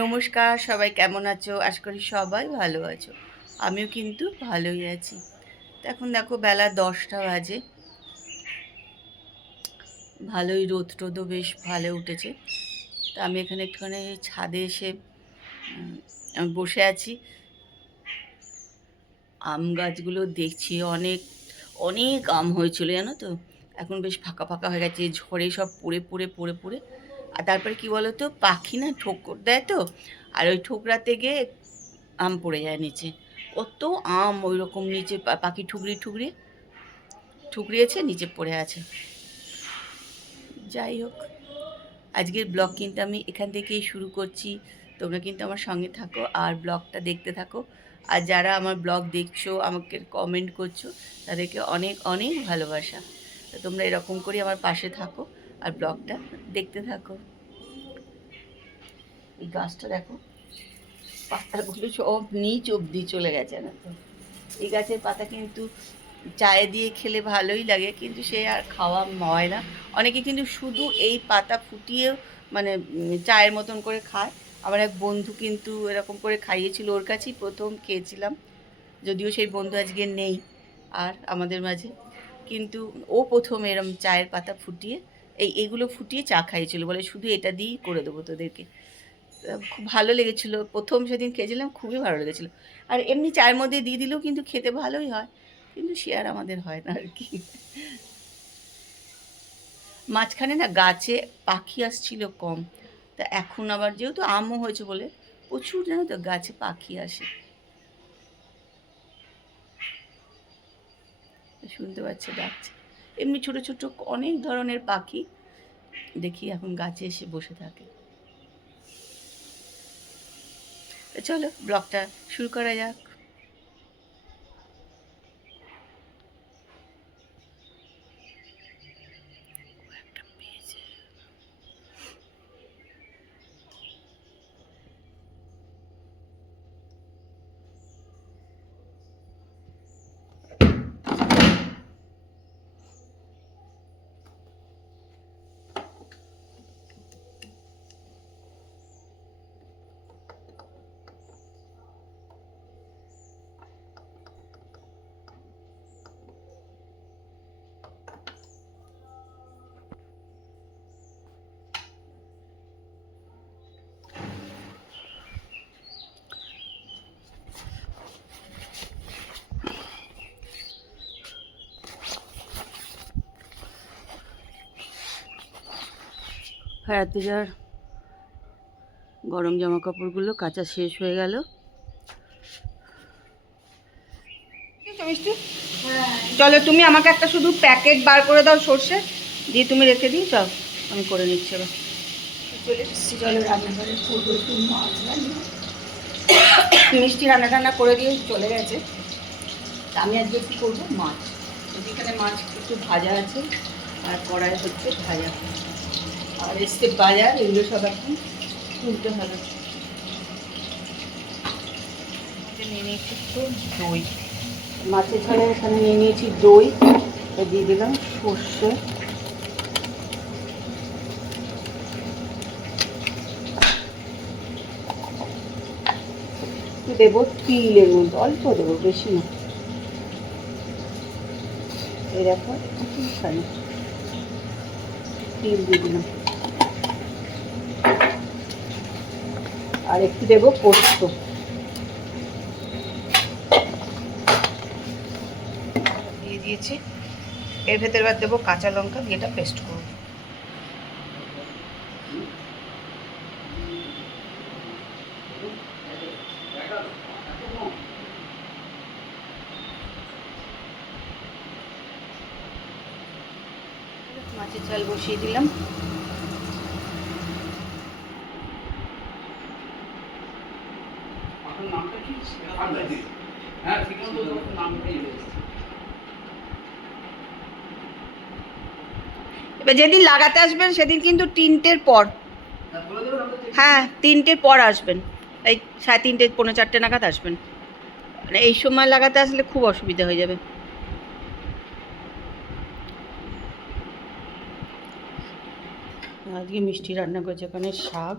নমস্কার, সবাই কেমন আছো? আশা করি সবাই ভালো আছো। আমিও কিন্তু ভালোই আছি। তো এখন দেখো বেলা 10টা বাজে। ভালোই রোদ টোদও বেশ ভালো উঠেছে। তো আমি এখানে একটুখানি ছাদে এসে আমি বসে আছি। আম গাছগুলো দেখছি অনেক অনেক আম হয়েছিল জানো তো। এখন বেশ ফাঁকা ফাঁকা হয়ে গেছে, ঝড়ে সব পড়ে। আর তারপরে কি বলো তো, পাখি না ঠোকর দেয় তো, আর ওই ঠোকরাতে গিয়ে আম পড়ে যায় নিচে। কত আম ওই রকম নিচে পাখি ঠুকরিয়েছে, নিচে পড়ে আছে। যাই হোক, আজকের ব্লগ কিন্তু আমি এখান থেকেই শুরু করছি। তোমরা কিন্তু আমার সঙ্গে থাকো আর ব্লগটা দেখতে থাকো। আর যারা আমার ব্লগ দেখছো, আমাকে কমেন্ট করছো, তাদেরকে অনেক অনেক ভালোবাসা। তো তোমরা এরকম করে আমার পাশে থাকো আর ব্লগটা দেখতে থাকো। এই গাছটা দেখো, পাতাগুলো সব নিচ অবধি চলে গেছে না তো। এই গাছের পাতা কিন্তু চায়ে দিয়ে খেলে ভালোই লাগে, কিন্তু সে আর খাওয়া হয় না। অনেকে কিন্তু শুধু এই পাতা ফুটিয়েও মানে চায়ের মতন করে খায়। আমার এক বন্ধু কিন্তু এরকম করে খাইয়েছিল, ওর কাছেই প্রথম খেয়েছিলাম। যদিও সেই বন্ধু আজকে নেই আর আমাদের মাঝে, কিন্তু ও প্রথম এরম চায়ের পাতা ফুটিয়ে এইগুলো ফুটিয়ে চা খাইয়েছিল, বলে শুধু এটা দিয়েই করে দেবো তোদেরকে। খুব ভালো লেগেছিলো, প্রথম সেদিন খেয়েছিলাম, খুবই ভালো লেগেছিলো। আর এমনি চায়ের মধ্যে দিয়ে দিলেও কিন্তু খেতে ভালোই হয়, কিন্তু সে আর আমাদের হয় না আর কি। মাঝখানে না গাছে পাখি আসছিল কম, তা এখন আবার যেহেতু আমও হয়েছে বলে প্রচুর, জানো তো, গাছে পাখি আসে। শুনতে পাচ্ছে, ডাকছে। এমনি ছোট ছোট অনেক ধরনের পাখি দেখি এখন গাছে এসে বসে থাকে। তো চলো ব্লগটা শুরু করা যাক। বেড়াতে যাওয়ার গরম জামা কাপড়গুলো কাচা শেষ হয়ে গেল। চলো তুমি আমাকে একটা শুধু প্যাকেট বার করে দাও সর্ষে দিয়ে, তুমি রেখে দিই, চল আমি করে নিচ্ছি এবার। চলে এসেছি, চলো রান্নাঘরে করবো একটু মাছ রান্না। মিষ্টি রান্না টান্না করে দিয়ে চলে গেছে, তা আমি আজকে একটু করবো মাছ। এখানে মাছ একটু ভাজা আছে আর কড়াই হচ্ছে ভাজা, আর এসছে বাজার, এগুলো সব এখন তুলতে হবে। নিয়ে নিয়েছি একটু দই, মাছের ঝোলে এখানে নিয়ে নিয়েছি দই, দিয়ে দিলাম সর্ষে, একটু দেবো তিলের মধ্যে, অল্প দেবো, বেশি না। এই দেখো একটুখানি তিল দিয়ে দিলাম, আর একটু দেবো পোস্ত। দিয়ে দিয়েছি, এর ভেতরে এবার দেবো কাঁচা লঙ্কা, দিয়ে এটা পেস্ট করবো। মাছের ঝাল বসিয়ে দিলাম। এবার যেদিন লাগাতে আসবেন সেদিন কিন্তু 3টের পর, হ্যাঁ 3টের পর আসবেন, এই 3:30 পৌনে 4টে নাগাদ আসবেন, মানে এই সময় লাগাতে আসলে খুব অসুবিধা হয়ে যাবে। আজকে মিষ্টি রান্না করেছে, ওখানে শাক,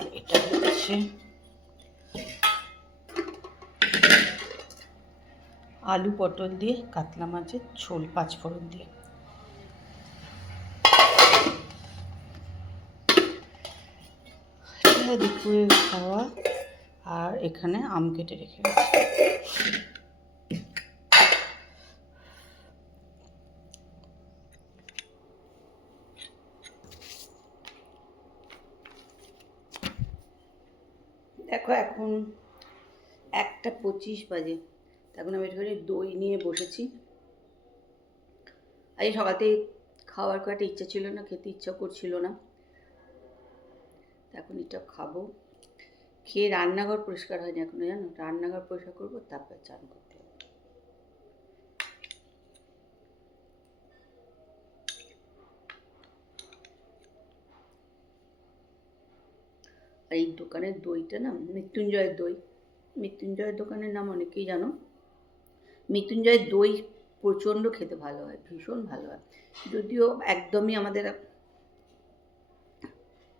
আর এটা হচ্ছে আলু পটল দিয়ে কাতলা মাছের ঝোল 5 ফোড়ন দিয়ে। এটা দুপুরে খাওয়া। আর এখানে আম কেটে রেখে গেছি। দেখো এখন 1:25 বাজে, এখন আমি একটুখানি দই নিয়ে বসেছি। আজ সকালতে খাওয়ার খুব একটা ইচ্ছা ছিল না, খেতে ইচ্ছা করছিল না, এখন এটা খাবো। খেয়ে রান্নাঘর পরিষ্কার হয়নি এখনো, জানো, রান্নাঘর পরিষ্কার করবো, তারপর চান করতে হবে। আর এই দোকানের দইটা না, মৃত্যুঞ্জয়ের দই, মৃত্যুঞ্জয়ের দোকানের নাম অনেকেই জানো। মৃত্যুঞ্জয়ের দই প্রচণ্ড খেতে ভালো হয়, ভীষণ ভালো হয়। যদিও একদমই আমাদের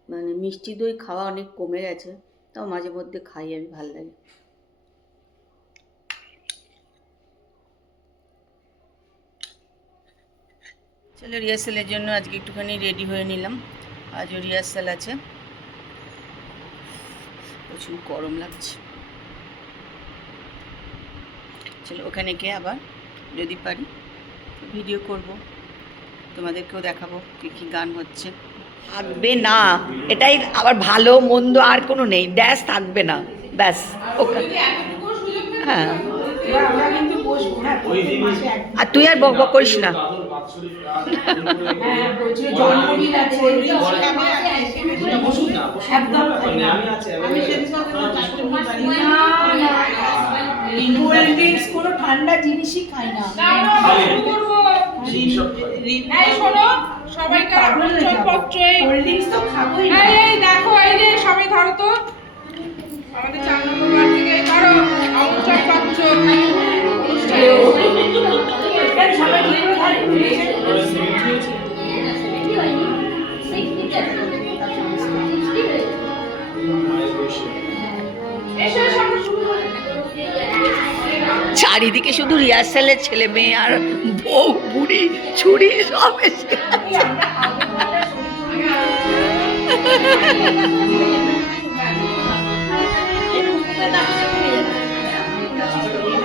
মানে মিষ্টি দই খাওয়া অনেক কমে গেছে, তাও মাঝে মধ্যে খাই আমি, ভালো লাগে। চলো, রিহার্সালের জন্য আজকে একটুখানি রেডি হয়ে নিলাম। আজও রিহার্সাল আছে, প্রচুর গরম লাগছে। চলো, ওখানে গিয়ে আবার যদি পারি ভিডিও করব, তোমাদেরকেও দেখাবো কী কী গান হচ্ছে। থাকবে না, এটাই আবার ভালো মন্দ আর কোনো নেই, ড্যাশ থাকবে না, ব্যাস। ওকে, হ্যাঁ। আর তুই আর বক বক করিস না। কোনো ঠান্ডা জিনিসই খাই না। সবাইকে দেখো, এই যে সবাই ধরো তো, আমাদের 4 নম্বর ওয়ার্ড থেকে ধরো আমন্ত্রণ পাচ্ছ চারিদিকে শুধু রিহার্সালের ছেলে মেয়ে আর বউ বুড়ি ছুরি সব এসে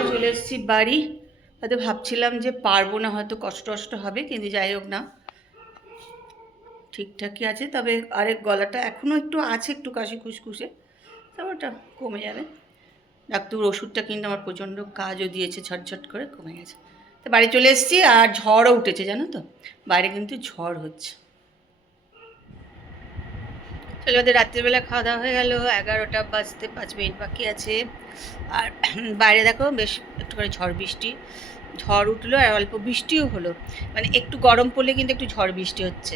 চলে এসেছি বাড়ি। হয়তো ভাবছিলাম যে পারবো না, হয়তো কষ্ট হবে, কিন্তু যাই হোক না, ঠিকঠাকই আছে। তবে আরেক গলাটা এখনও একটু আছে, একটু কাশি খুসখুসে, তবে ওটা কমে যাবে। ডাক্তার ওষুধটা কিন্তু আমার প্রচণ্ড কাজও দিয়েছে, ঝটঝট করে কমে গেছে। তো বাড়ি চলে এসেছি, আর ঝড়ও উঠেছে, জানো তো, বাইরে কিন্তু ঝড় হচ্ছে। চলো, ওদের রাত্রিবেলা খাওয়া দাওয়া হয়ে গেল, 11টা বাজতে 5 মিনিট বাকি আছে। আর বাইরে দেখো বেশ একটু করে ঝড় উঠলো, আর অল্প বৃষ্টিও হলো। মানে একটু গরম পড়লে কিন্তু একটু ঝড় বৃষ্টি হচ্ছে।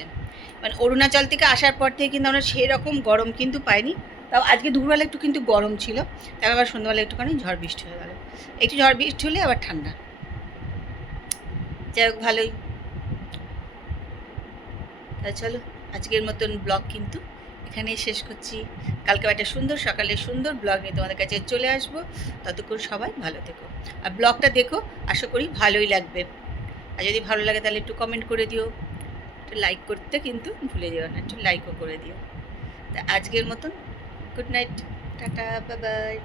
মানে অরুণাচল থেকে আসার পর থেকে কিন্তু আমরা সেরকম গরম কিন্তু পাইনি। তাও আজকে দুপুরবেলা একটু কিন্তু গরম ছিল, তারপর আবার সন্ধ্যাবেলা একটুখানি ঝড় বৃষ্টি হয়ে গেল। একটু ঝড় বৃষ্টি হলে আবার ঠান্ডা। যাই হোক, ভালোই। তা চলো, আজকের মতন ব্লগ কিন্তু এখানেই শেষ করছি। কালকে একটা সুন্দর সকালে সুন্দর ব্লগ নিয়ে তোমাদের কাছে চলে আসবো। ততক্ষণ সবাই ভালো থেকো, আর ব্লগটা দেখো, আশা করি ভালোই লাগবে। আর যদি ভালো লাগে তাহলে একটু কমেন্ট করে দিও, একটু লাইক করতে কিন্তু ভুলে যেও না, একটু লাইকও করে দিও। তা আজকের মতন good night, tata, bye bye.